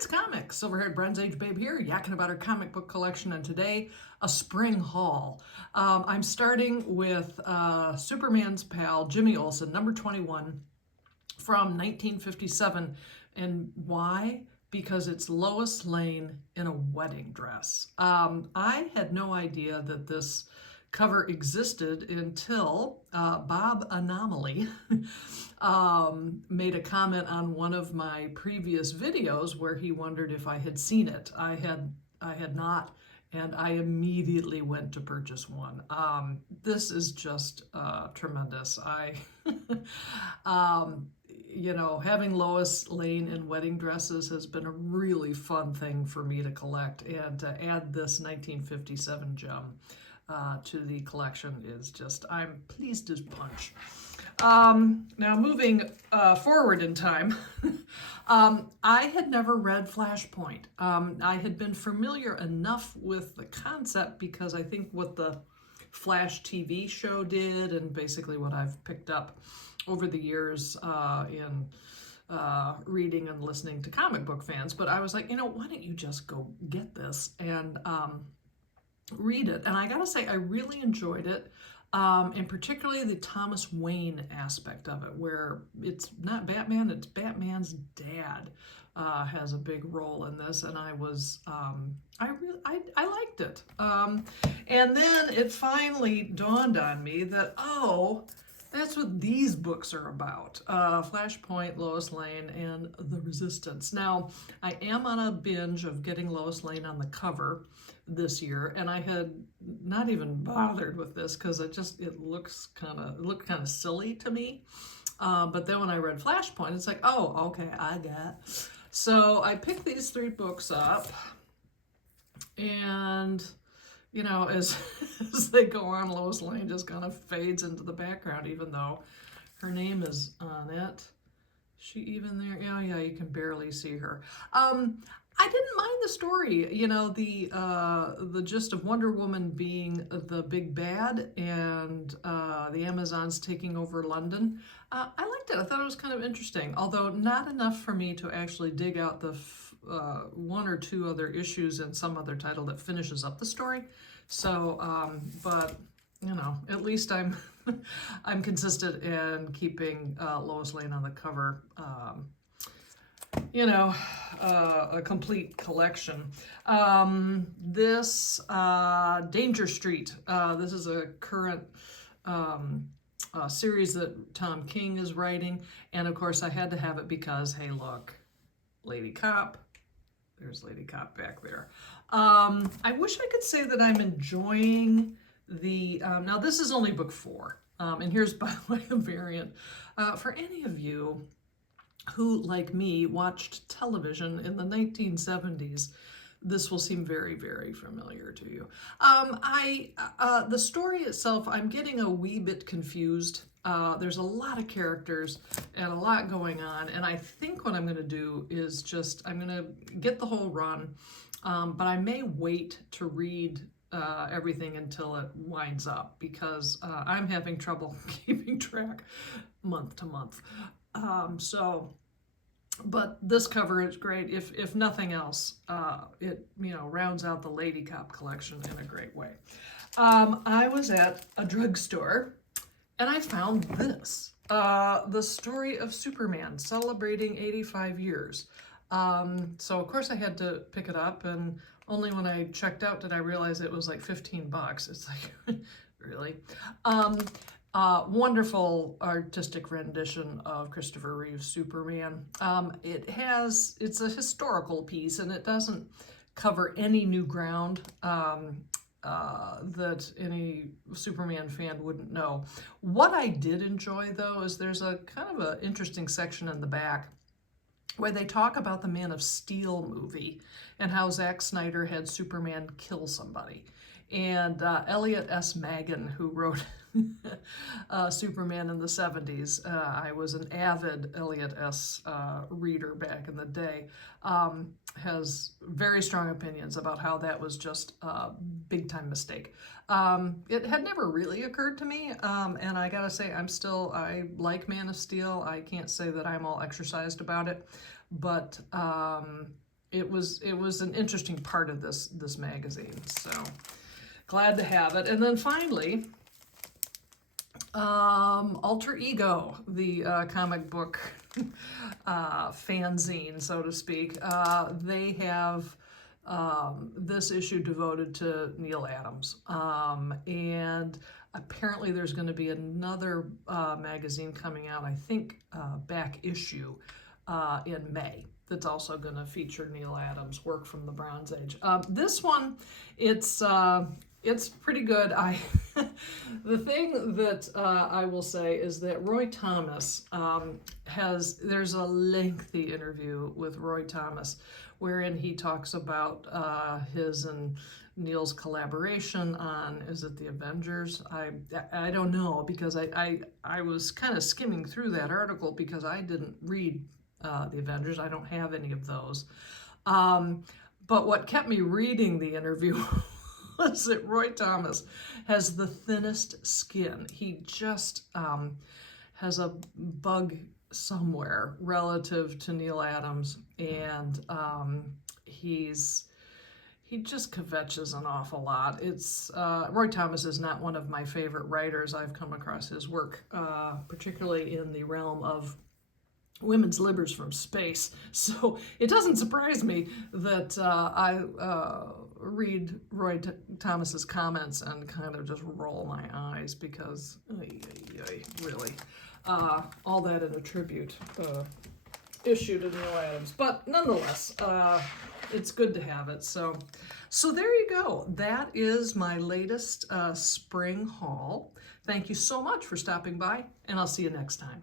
It's Comics. Silver-haired Bronze Age babe here, yakking about her comic book collection, and today, a spring haul. I'm starting with Superman's pal, Jimmy Olsen, number 21 from 1957. And why? Because it's Lois Lane in a wedding dress. I had no idea that this cover existed until Bob Anomaly made a comment on one of my previous videos where he wondered if I had seen it. I had not, and I immediately went to purchase one. This is just tremendous. You know, having Lois Lane in wedding dresses has been a really fun thing for me to collect, and to add this 1957 gem to the collection is just, I'm pleased as punch. Now moving forward in time, I had never read Flashpoint. I had been familiar enough with the concept because I think what the Flash TV show did, and basically what I've picked up over the years in reading and listening to comic book fans. But I was like, you know, why don't you just go get this and read it? And I gotta say, I really enjoyed it. And particularly the Thomas Wayne aspect of it, where it's not Batman, it's Batman's dad has a big role in this, and I liked it. And then it finally dawned on me that, oh, that's what these books are about. Flashpoint, Lois Lane, and The Resistance. Now, I am on a binge of getting Lois Lane on the cover this year, and I had not even bothered with this because it looked kind of silly to me. But then when I read Flashpoint, it's like, oh, okay, I got. So I picked these three books up, and you know, as they go on, Lois Lane just kind of fades into the background, even though her name is on it. Is she even there? Yeah, you can barely see her. I didn't mind the story. You know, the gist of Wonder Woman being the big bad and the Amazons taking over London. I liked it. I thought it was kind of interesting, although not enough for me to actually dig out the one or two other issues and some other title that finishes up the story. So, but you know, at least I'm I'm consistent in keeping Lois Lane on the cover. You know, a complete collection. This Danger Street. This is a current series that Tom King is writing, and of course I had to have it because, hey, look, Lady Cop. There's Lady Cop back there. I wish I could say that I'm enjoying the, now this is only book 4, and here's, by the way, a variant. For any of you who, like me, watched television in the 1970s, this will seem very, very familiar to you. The story itself, I'm getting a wee bit confused. There's a lot of characters and a lot going on, and I think what I'm going to do is I'm going to get the whole run, but I may wait to read everything until it winds up, because I'm having trouble keeping track month to month. But this cover is great. If nothing else, it, you know, rounds out the Lady Cop collection in a great way. I was at a drugstore and I found this, The Story of Superman, celebrating 85 years. So of course I had to pick it up, and only when I checked out did I realize it was like 15 bucks. It's like, really? Wonderful artistic rendition of Christopher Reeve's Superman. It's a historical piece, and it doesn't cover any new ground that any Superman fan wouldn't know. What I did enjoy, though, is there's a kind of an interesting section in the back where they talk about the Man of Steel movie and how Zack Snyder had Superman kill somebody. And Elliot S. Maggin, who wrote Superman in the 70s, I was an avid Elliot S. Reader back in the day, has very strong opinions about how that was just a big-time mistake. It had never really occurred to me, and I gotta say, I like Man of Steel. I can't say that I'm all exercised about it, but it was an interesting part of this magazine. So glad to have it. And then finally, Alter Ego, the comic book fanzine, so to speak. They have this issue devoted to Neal Adams. And apparently there's going to be another magazine coming out, I think back issue in May, that's also going to feature Neal Adams' work from the Bronze Age. This one, it's pretty good. The thing that I will say is that Roy Thomas there's a lengthy interview with Roy Thomas wherein he talks about his and Neal's collaboration on, is it the Avengers? I don't know, because I was kind of skimming through that article because I didn't read the Avengers. I don't have any of those. But what kept me reading the interview was that Roy Thomas has the thinnest skin. He just has a bug somewhere relative to Neal Adams, and he just kvetches an awful lot. It's Roy Thomas is not one of my favorite writers. I've come across his work, particularly in the realm of women's libers from space. So it doesn't surprise me that I read Roy Thomas's comments and kind of just roll my eyes, because really, all that in a tribute issue to Neal Adams. But nonetheless, it's good to have it. So there you go. That is my latest spring haul. Thank you so much for stopping by, and I'll see you next time.